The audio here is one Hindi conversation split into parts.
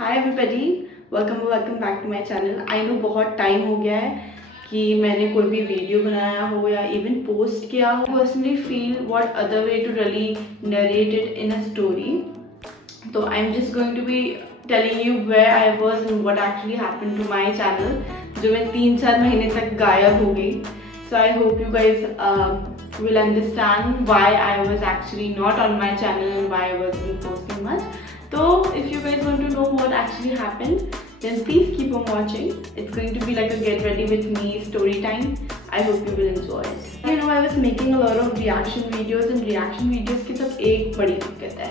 Hi everybody, welcome back to my channel. I know बहुत टाइम हो गया है कि मैंने कोई भी वीडियो बनाया हो या इवन पोस्ट किया हो। Personally feel what other way to really narrate it in a story. तो I am just going to be telling you where I was and what actually happened to my channel, जो मैं 3-4 महीने तक गायब हो गई। So I hope you guys will understand why I was actually not on my channel and why I wasn't posting much. So if you guys want to know what actually happened, then please keep on watching. It's going to be like a get ready with me story time. I hope you will enjoy it. You know, I was making a lot of reaction videos and reaction videos की सब एक बड़ी दिक्कत है।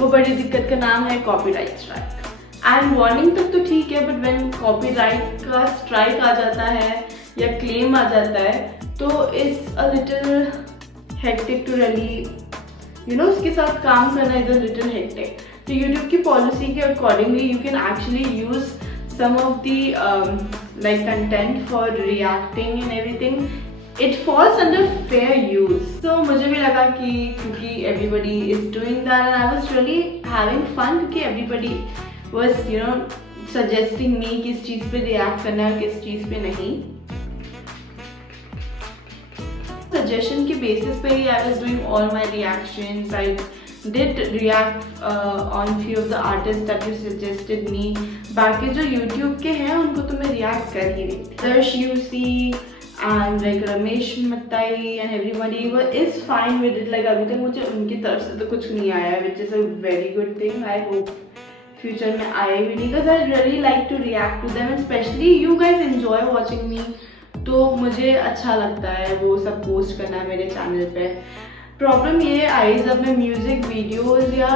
वो बड़ी दिक्कत का नाम है copyright strike. And warning तक तो ठीक है, but when copyright का strike आ जाता है या claim आ जाता है तो it's a little hectic to really, you know, उसके साथ काम करना is a little hectic. तो YouTube की पॉलिसी के accordingly you can actually use some of the like content for reacting and everything. It falls under fair use. So मुझे भी लगा कि क्योंकि everybody is doing that and I was really having fun क्योंकि everybody was, you know, suggesting me किस चीज़ पे react करना है किस चीज़ पे नहीं। सजेशन के बेसिस पे ही I was doing all my reactions. I did react on few of the artist that you suggested me. बाकी जो यूट्यूब के हैं उनको तो मैं रिएक्ट कर ही रही थी। Darsh you see and like Ramesh Mathai and everybody is fine with it. Like अभी तक मुझे उनकी तरफ से तो कुछ नहीं आया, which is a very good thing. I hope future में आए भी नहीं, because I really like to react to them and specially you guys enjoy watching me. तो मुझे अच्छा लगता है वो सब पोस्ट करना मेरे चैनल पे। प्रॉब्लम ये आई जब मैं म्यूज़िक वीडियोस या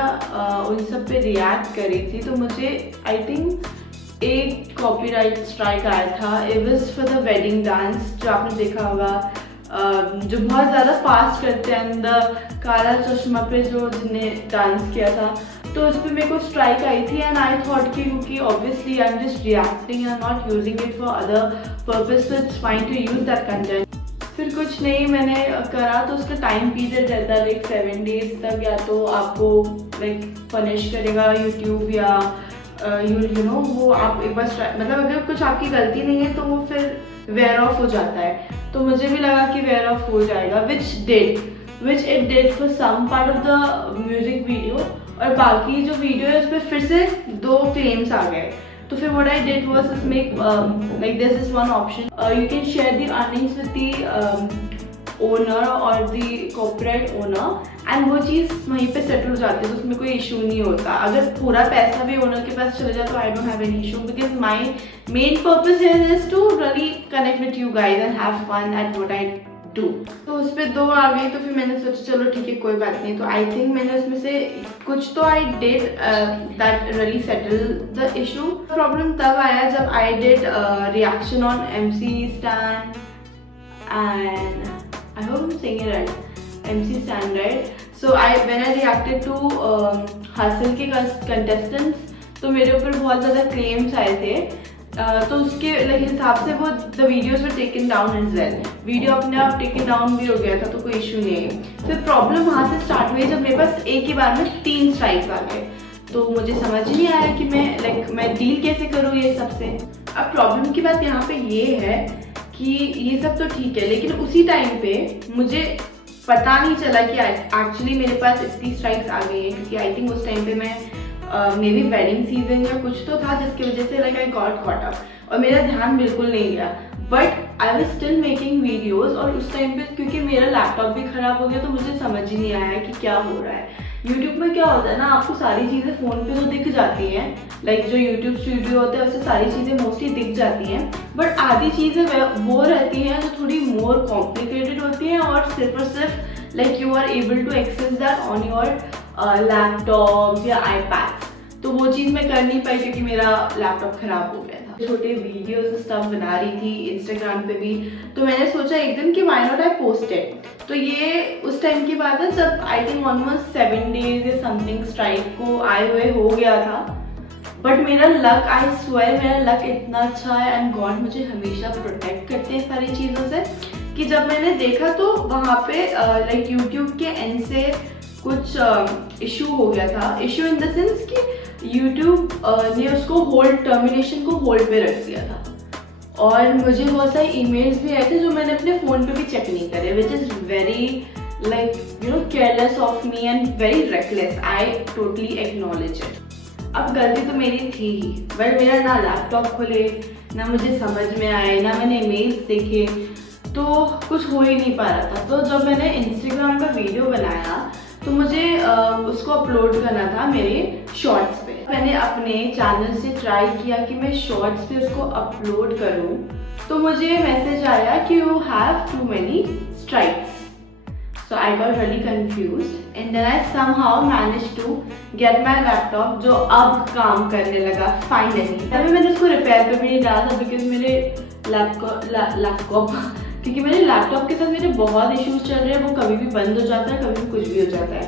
उन सब पे रिएक्ट कर रही थी तो मुझे आई थिंक एक कॉपीराइट स्ट्राइक आया था। It was for the wedding dance, जो आपने देखा होगा, जो बहुत ज़्यादा फास्ट करते हैं अंदर काला चश्मा पे जो जिसने डांस किया था, तो उस पर मेरे को स्ट्राइक आई थी। एंड आई थॉट कि क्योंकि obviously I am just reacting, I am not using it for other purpose, so it's fine to use that content. फिर कुछ नहीं मैंने करा तो उसका टाइम पीरियड रहता है लाइक 7 days तक, या तो आपको लाइक पनिश करेगा यूट्यूब या यू नो वो आप एक बार मतलब अगर कुछ आपकी गलती नहीं है तो वो फिर वेयर ऑफ हो जाता है। तो मुझे भी लगा कि वेयर ऑफ हो जाएगा, which it did for some part of the music video, और बाकी जो वीडियो है उस पर फिर से 2 क्लेम्स आ गए। तो फिर what I did was make like there's this one option, you can share the earnings with the owner or the copyright owner, and वो चीज़ वहीं पे सेटल हो जाती है, तो उसमें कोई इशू नहीं होता। अगर पूरा पैसा भी ओनर के पास चले जाए तो I don't have any issue, because my main purpose here is to really connect with you guys and have fun at what I do. तो उस पर 2 आ गई तो फिर मैंने सोचा चलो ठीक है कोई बात नहीं। तो आई थिंक मैंने उसमें से कुछ तो I did that really settle the issue. Problem तब आया जब I did reaction on MC Stan and I hope I'm saying it right, MC Stan, right? So when I reacted to हासिल के contestants, तो मेरे ऊपर बहुत ज़्यादा क्लेम्स आए थे। तो उसके हिसाब से वो the videos were taken down as well. Video अपने आप टेकन डाउन भी हो गया था, तो कोई इशू नहीं है। फिर प्रॉब्लम वहाँ से स्टार्ट हुई जब मेरे पास एक ही बार में 3 स्ट्राइक्स आ गए। तो मुझे समझ नहीं आया कि मैं डील कैसे करूँ ये सबसे। अब प्रॉब्लम की बात यहाँ पे ये है कि ये सब तो ठीक है, लेकिन उसी टाइम पे मुझे पता नहीं चला कि एक्चुअली मेरे पास इतनी स्ट्राइक्स आ गई हैं, क्योंकि आई थिंक उस टाइम पे मैं मे बी वेडिंग सीजन या कुछ तो था जिसकी वजह से like I got caught up और मेरा ध्यान बिल्कुल नहीं गया। But I was still making videos, और उस टाइम पे क्योंकि मेरा लैपटॉप भी ख़राब हो गया तो मुझे समझ ही नहीं आया कि क्या हो रहा है। यूट्यूब में क्या होता है ना, आपको सारी चीज़ें फ़ोन पे तो दिख जाती हैं, लाइक जो यूट्यूब स्टूडियो होता है उससे सारी चीज़ें मोस्टली दिख जाती हैं, बट आधी चीज़ें वो रहती हैं जो थोड़ी मोर कॉम्प्लिकेटेड होती हैं और सिर्फ like you are able to access that on your laptop या iPad। तो वो चीज़ मैं कर नहीं पाई क्योंकि मेरा लैपटॉप ख़राब हो गया था। छोटे वीडियोस स्टफ बना रही थी इंस्टाग्राम पे भी, तो मैंने सोचा एक दिन कि why not I post it. तो ये उस टाइम की बात है जब आई थिंक ऑलमोस्ट 7 days या समथिंग स्ट्राइक को आए हुए हो गया था। बट मेरा लक, आई स्वेयर मेरा लक इतना अच्छा है एंड गॉड मुझे हमेशा प्रोटेक्ट करते हैं सारी चीज़ों से, कि जब मैंने देखा तो वहाँ पे लाइक यूट्यूब के एंड से कुछ इशू हो गया था। इशू इन द सेंस कि YouTube ने उसको टर्मिनेशन को होल्ड पे रख दिया था, और मुझे बहुत सारे ईमेल्स भी आए थे जो मैंने अपने फ़ोन पे भी चेक नहीं करे, which is very careless of me and very reckless. I totally acknowledge it. अब गलती तो मेरी थी ही, बट मेरा ना लैपटॉप खुले, ना मुझे समझ में आए, ना मैंने ईमेल्स देखे, तो कुछ हो ही नहीं पा रहा था। तो जब मैंने इंस्टाग्राम का वीडियो बनाया तो मुझे उसको अपलोड करना था मेरे शॉर्ट्स पे। मैंने अपने चैनल से ट्राई किया कि मैं शॉर्ट्स पे उसको अपलोड करूं, तो मुझे मैसेज आया कि you have too many strikes. So I got really confused and then I somehow managed to get my laptop, जो अब काम करने लगा फाइनली। तभी मैंने उसको रिपेयर पे भी नहीं डाला था, बिकॉज मेरे लैपटॉप क्योंकि मेरे लैपटॉप के साथ मेरे बहुत इश्यूज चल रहे हैं, वो कभी भी बंद हो जाता है, कभी भी कुछ भी हो जाता है,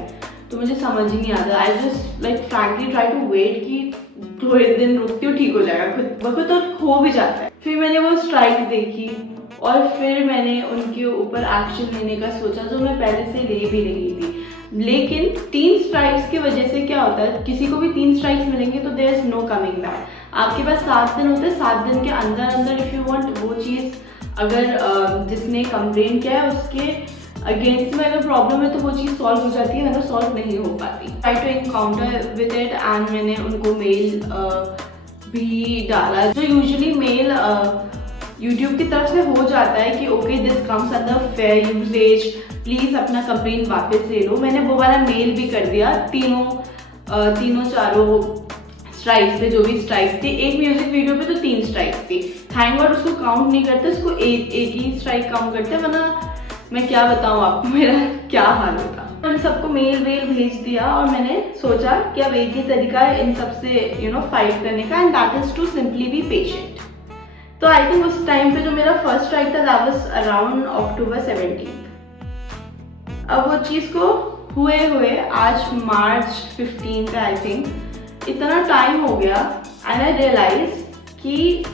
तो मुझे समझ ही नहीं आता। I just frankly try to wait कि थोड़े दिन रुकती हूँ, ठीक हो जाएगा खुद तो हो भी जाता है। फिर मैंने वो स्ट्राइक देखी और फिर मैंने उनके ऊपर एक्शन लेने का सोचा, जो मैं पहले से ले भी रही थी। लेकिन 3 स्ट्राइक्स की वजह से क्या होता है, किसी को भी 3 स्ट्राइक्स मिलेंगे तो there is no coming back. आपके पास 7 दिन होते हैं, 7 दिन के अंदर इफ़ यू वांट वो चीज़, अगर जिसने कंप्लेन किया है उसके अगेंस्ट में अगर प्रॉब्लम है तो वो चीज़ सॉल्व हो जाती है, अगर सॉल्व नहीं हो पाती। Try to encounter with it and मैंने उनको मेल भी डाला, जो यूजुअली मेल यूट्यूब की तरफ से हो जाता है कि okay this comes under fair usage, please अपना कंप्लेन वापस ले लो। मैंने वो वाला मेल भी कर दिया तीनों चारों स्ट्राइक्स पे, जो भी स्ट्राइक्स थी। एक म्यूजिक वीडियो पे तो 3 स्ट्राइक्स थी। थैंक गॉड उसको काउंट नहीं करते, उसको एक ही स्ट्राइक काउंट करते, वरना मैं क्या बताऊँ आपको मेरा क्या हाल होता। उन सबको मेल भेज दिया और मैंने सोचा कि अब एक ही तरीका है इन सबसे फाइट करने का, and that is to simply be patient. तो आई थिंक उस टाइम पे जो मेरा फर्स्ट स्ट्राइक था दैट वाज अराउंड October 17। अब वो चीज़ को हुए आज March 15 आई थिंक, इतना टाइम हो गया एंड आई रियलाइज कि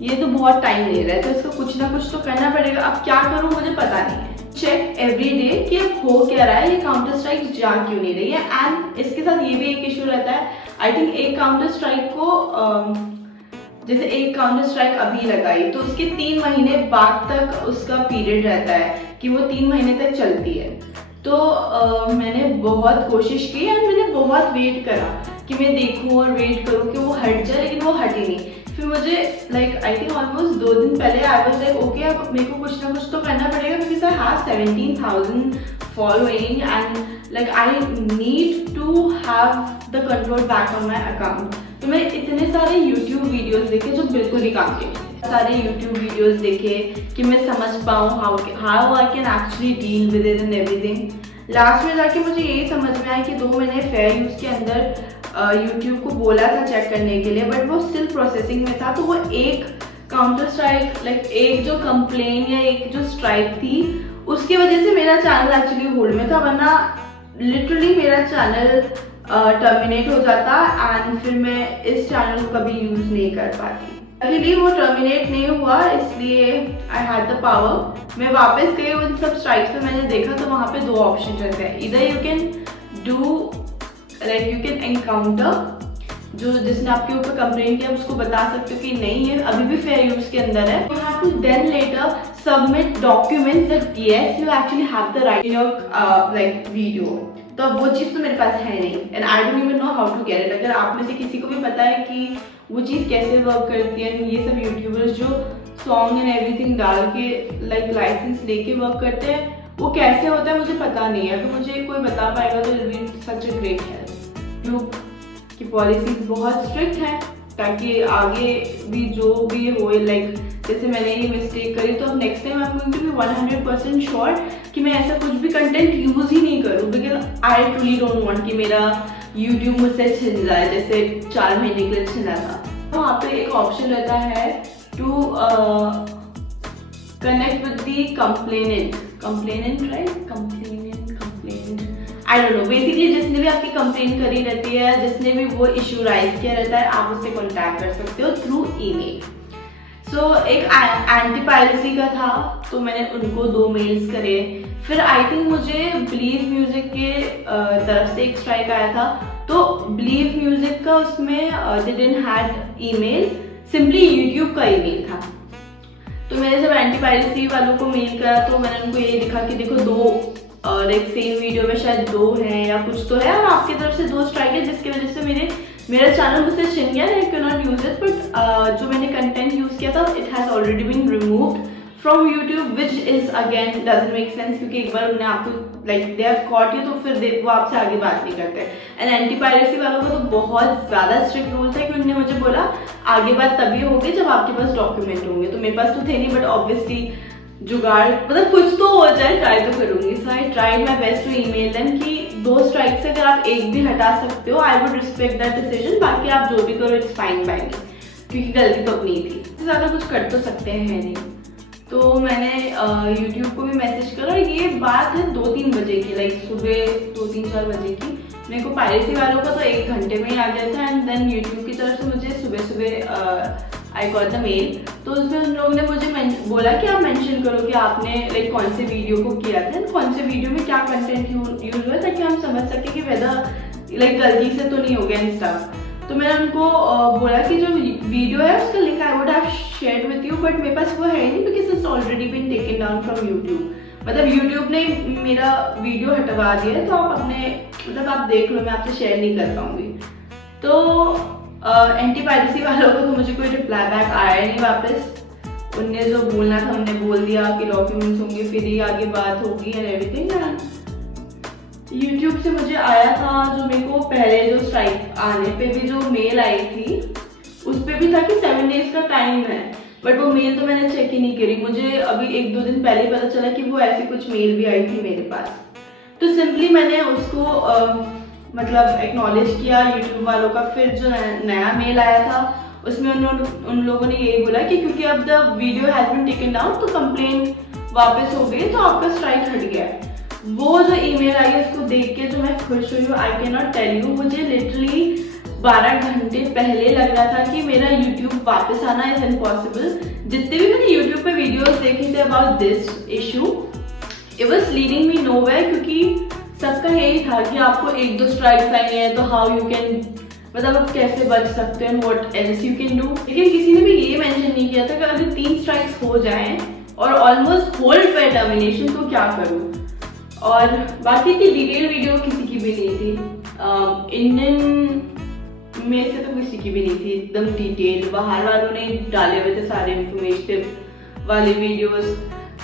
ये तो बहुत टाइम ले रहा है, तो इसको कुछ ना कुछ तो करना पड़ेगा। अब क्या करूँ मुझे पता नहीं है। चेक एवरी डे कि अब हो क्या रहा है, ये काउंटर स्ट्राइक जा क्यों नहीं रही है। एंड इसके साथ ये भी एक इशू रहता है, आई थिंक एक काउंटर स्ट्राइक को जैसे एक काउंटर स्ट्राइक अभी लगाई तो उसके 3 महीने बाद तक उसका पीरियड रहता है कि वो 3 महीने तक चलती है। तो मैंने बहुत कोशिश की एंड मैंने बहुत वेट करा कि मैं देखूं और वेट करूं कि वो हट जाए, लेकिन वो हटी नहीं। फिर मुझे आई थिंक ऑलमोस्ट 2 दिन पहले आई वाज लाइक ओके, अब मेरे को कुछ ना कुछ तो करना पड़ेगा, because I have 17,000 following and I need to have the control back on my account. तो मैं इतने सारे यूट्यूब वीडियोज़ देखे जो बिल्कुल ही काम के, सारे यूट्यूब वीडियोज़ देखे कि मैं समझ पाऊँ how I can actually deal with it and everything. Last में जाके मुझे यही समझ में आया कि 2 महीने फेयर यूज़ के अंदर यूट्यूब को बोला था चेक करने के लिए, बट वो स्टिल प्रोसेसिंग में था। तो वो एक काउंटर स्ट्राइक एक जो कंप्लेन या एक जो स्ट्राइक थी उसकी वजह से मेरा चैनल एक्चुअली होल्ड में था, वरना लिटरली मेरा चैनल टर्मिनेट हो जाता एंड फिर मैं इस चैनल को कभी यूज़ नहीं कर पाती। लकीली वो टर्मिनेट नहीं हुआ, इसलिए आई हैड द पावर। मैं वापस गई उन सब स्ट्राइक्स पे, मैंने देखा तो वहाँ पे 2 ऑप्शन रहते हैं, इधर you can do you can encounter, जो जिसने आपके ऊपर कंप्लेन किया उसको बता सकते हो कि नहीं है अभी भी फेयर यूज के अंदर है। You have to then letter submit documents that yes you actually have the right in your video. तो अब वो चीज़ तो मेरे पास है नहीं and I don't even know how to get it. अगर आप में से किसी को भी पता है कि वो चीज़ कैसे वर्क करती है, ये सब यूट्यूबर्स जो सॉन्ग एंड एवरीथिंग डाल के लाइसेंस लेके वर्क करते हैं, वो कैसे होता है मुझे पता नहीं है। अगर मुझे कोई बता पाएगा तो it will be such a great help. YouTube की पॉलिसीज बहुत स्ट्रिक्ट हैं ताकि आगे भी जो भी हो, जैसे मैंने ये मिस्टेक करी तो अब next time I am going to be 100% sure कि मैं ऐसा कुछ भी कंटेंट यूज ही नहीं करूँ, because I truly don't want कि मेरा यूट्यूब मुझसे छिन जाए जैसे 4 महीने के लिए छिना था। तो वहाँ पे एक ऑप्शन रहता है to connect with the complainant I don't know, basically जिसने भी आपकी कंप्लेन करी रहती है, जिसने भी वो इशू राइज किया रहता है, आप उससे कॉन्टैक्ट कर सकते हो थ्रू ईमेल। सो एक एंटी पायरेसी का था तो मैंने उनको 2 मेल्स करे। फिर आई थिंक मुझे ब्लीज म्यूजिक के तरफ से एक स्ट्राइक आया था, तो बिलीव म्यूजिक का उसमें they didn't had email, simply YouTube का ईमेल था। तो मैंने जब एंटी पायरेसी वालों को मेल करा तो मैंने उनको ये लिखा कि देखो दो लाइक सेम वीडियो में शायद 2 हैं या कुछ तो है, और आपकी तरफ से 2 स्ट्राइक है, जिसकी वजह से मेरा चैनल मुझसे छिन गया, I can not use it, but जो मैंने कंटेंट यूज किया था it has already been removed from YouTube, which is again doesn't make sense, क्योंकि एक बार उन्होंने आपको like they have caught you तो फिर वो आपसे आगे बात नहीं करते। एंड एंटी पायरेसी वालों का तो बहुत ज़्यादा स्ट्रिक्ट रूल था कि उन्होंने मुझे बोला आगे बात तभी होगी जब आपके पास डॉक्यूमेंट होंगे, तो मेरे पास तो थे नहीं, बट ऑब्वियसली जुगाड़ मतलब कुछ तो हो जाए, ट्राई तो करूंगी। So I tried my best to email them कि 2 स्ट्राइक से अगर आप एक भी हटा सकते हो I would respect that decision, बाकी आप जो भी करो इट्स फाइन बाय मी, क्योंकि गलती तो अपनी थी, इससे ज़्यादा कुछ कर तो सकते हैं नहीं। तो मैंने यूट्यूब को भी मैसेज करा, और ये बात है 2-3 बजे की, लाइक सुबह 2-3-4 बजे की। मेरे को पायरेसी वालों का तो 1 घंटे में ही आ गया था, एंड देन यूट्यूब की तरफ से मुझे सुबह आई गॉट द मेल। तो उसमें उन लोगों ने मुझे बोला कि आप मेंशन करो कि आपने लाइक कौन से वीडियो को किया था, कौन से वीडियो में क्या कंटेंट यूज हुआ, ताकि हम समझ सके कि वेदर लाइक गलती से तो नहीं हो गया इन स्टफ। तो मैंने उनको बोला कि जो वीडियो है उसका link I would have shared with you, but मेरे पास वो है नहीं, because it's already been taken down from YouTube, मतलब यूट्यूब ने मेरा वीडियो हटवा दिया है, तो आप अपने मतलब आप देख लो, मैं आपसे शेयर नहीं कर पाऊंगी। तो एंटी पायरेसी वालों को तो मुझे कोई रिप्लाई बैक आया नहीं वापस, उनने जो बोलना था उन्होंने बोल दिया कि डॉक्यूमेंट्स होंगे फिर ही आगे बात होगी एंड एवरीथिंग। यूट्यूब से मुझे आया था जो मेरे को पहले जो स्ट्राइक आने पे भी जो मेल आई थी उस पर भी था कि 7 डेज का टाइम है, बट वो मेल तो मैंने चेक ही नहीं करी, मुझे अभी 1-2 दिन पहले पता चला कि वो ऐसी कुछ मेल भी आई थी मेरे पास। तो सिंपली मैंने उसको मतलब एक्नॉलेज किया यूट्यूब वालों का। फिर जो नया मेल आया था उसमें उन लोगों ने यही बोला कि क्योंकि अब the video has been taken down, तो कंप्लेन वापस हो गई, तो आपका स्ट्राइक हट गया है। वो जो ईमेल आई है उसको देख के जो मैं खुश हुई हूँ, I can not tell you, मुझे लिटरली 12 घंटे पहले लग रहा था कि मेरा यूट्यूब वापस आना इज इम्पॉसिबल। जितने भी मैंने यूट्यूब पे वीडियोस देखे थे about this issue, it was leading me nowhere, क्योंकि सबका यही था कि आपको 1-2 स्ट्राइक्स आई हैं तो हाउ यू कैन, मतलब आप कैसे बच सकते हैं, what else you can do. लेकिन किसी ने भी ये मेंशन नहीं किया था कि अगर 3 स्ट्राइक्स हो जाएं और ऑलमोस्ट होल्ड पे टर्मिनेशन, तो क्या करूँ। और बाकी की डिटेल वीडियो किसी की भी नहीं थी, इंडियन में से तो किसी की भी नहीं थी एकदम डिटेल, बाहर वालों ने डाले हुए थे सारे इंफॉर्मेटिव वाले वीडियोस।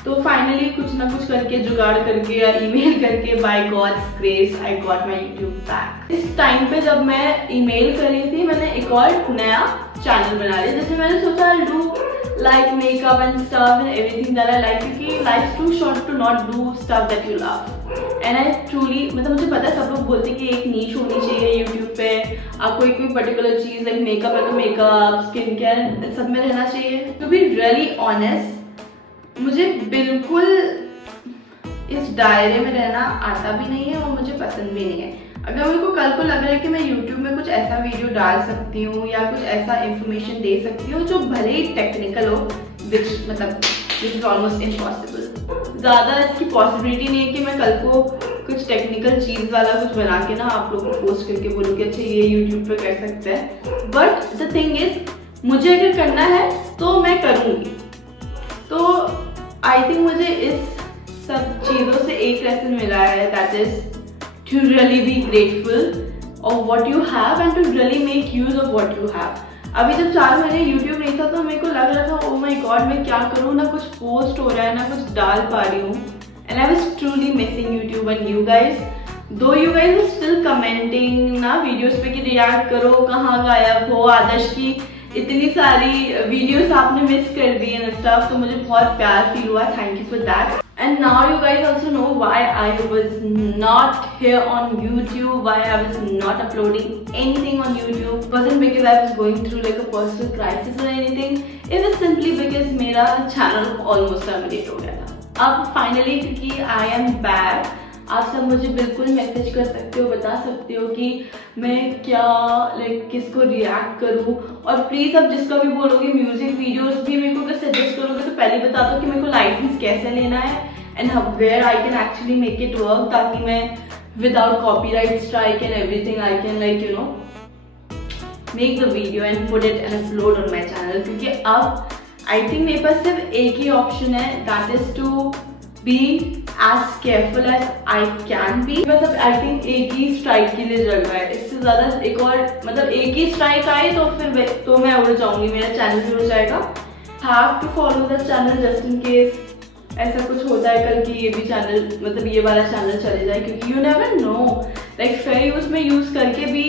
तो फाइनली कुछ ना कुछ करके जुगाड़ करके या ईमेल करके by God's grace I got my YouTube back. इस टाइम पे जब मैं ईमेल कर रही थी मैंने एक और नया चैनल बना लिया, जैसे मैंने सोचा I do like makeup and stuff and everything that I like, क्योंकि life too short to not do stuff that you love. And I truly, मतलब मुझे पता है सब लोग बोलते हैं कि एक नीश होनी चाहिए यूट्यूब पे, आपको एक कोई पर्टिकुलर चीज़ लाइक मेकअप है तो मेकअप, स्किन केयर सब में रहना चाहिए। टू बी रियली ऑनेस्ट, मुझे बिल्कुल इस दायरे में रहना आता भी नहीं है और मुझे पसंद भी नहीं है। अगर मेरे को कल को लग रहा है कि मैं YouTube में कुछ ऐसा वीडियो डाल सकती हूँ या कुछ ऐसा इंफॉर्मेशन दे सकती हूँ जो भले ही टेक्निकल हो, विच इज ऑलमोस्ट इम्पॉसिबल, ज़्यादा इसकी पॉसिबिलिटी नहीं है कि मैं कल को कुछ टेक्निकल चीज़ वाला कुछ बना के ना आप लोगों को पोस्ट करके बोलूँ कि अच्छा ये YouTube पे कर सकते हैं। बट द थिंग इज, मुझे अगर करना है तो मैं करूँगी। तो आई थिंक मुझे इस सब चीज़ों से एक लेसन मिला है, that is to really be grateful of what you have and to really make use of what you have. अभी जब 4 महीने यूट्यूब नहीं था तो मेरे को लग रहा था ओ माय गॉड मैं क्या करूँ, ना कुछ पोस्ट हो रहा है ना कुछ डाल पा रही हूँ, and I was truly missing YouTube and you guys. Though you guys were still commenting ना वीडियोस पे कि रिएक्ट करो, कहाँ गायब हो, आदर्श की इतनी सारी वीडियोस आपने मिस कर दी एंड स्टफ, तो मुझे बहुत प्यार फील हुआ, thank you for that. And now you guys also know why I was not here on YouTube, why I was not uploading anything on YouTube. It wasn't because I was going through like a personal crisis or anything. It was simply because मेरा channel almost terminate हो गया था। अब finally क्योंकि I am back, आप सब मुझे बिल्कुल मैसेज कर सकते हो, बता सकते हो कि मैं क्या लाइक किसको रिएक्ट करूँ, और प्लीज़ अब जिसका भी बोलोगे म्यूजिक वीडियोस भी मेरे को अगर सजेस्ट करोगे तो पहले बता दो कि मेरे को लाइसेंस कैसे लेना है and where I can actually make it work, ताकि मैं without copyright strike and everything, I can like make the video and put it and upload on my channel. क्योंकि अब I think मेरे पास सिर्फ एक ही ऑप्शन है, that is to be as careful as I can be. बस अब I think एक ही स्ट्राइक के लिए जल रहा है, इससे ज़्यादा एक और मतलब एक ही स्ट्राइक आए तो फिर तो मैं उड़ जाऊंगी, मेरा चैनल भी उड़ जाएगा. Have to follow the channel just in case ऐसा कुछ होता है कल कि ये भी चैनल मतलब ये वाला चैनल चले जाए, क्योंकि you never know, like fair use में यूज़ करके भी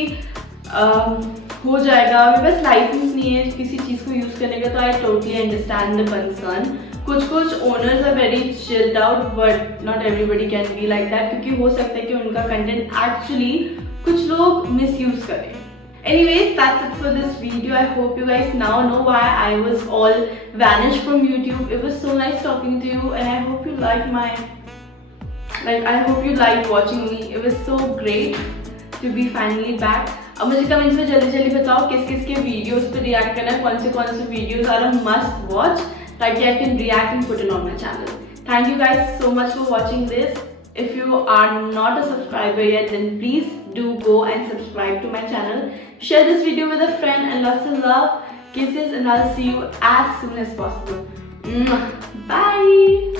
हो जाएगा. मेरे पास लाइसेंस नहीं है किसी चीज़ को यूज़ करने का, तो I totally understand the concern. कुछ owners are very chilled out, but not everybody can be like that, क्योंकि हो सकता है कि उनका कंटेंट एक्चुअली कुछ लोग मिसयूज करें. Anyways, that's it for this video. I hope you guys now know why I was all vanished from YouTube. It was so nice talking to you, and I hope you liked watching me. It was so great to be finally back. अब मुझे कमेंट्स में जल्दी बताओ किस किस के वीडियोस पे रिएक्ट करना है, कौन से videos are a must watch, ताकि I can react and put it on my channel. Thank you guys so much for watching this. If you are not a subscriber yet, then please do go and subscribe to my channel. Share this video with a friend and lots of love. Kisses, and I'll see you as soon as possible. Bye.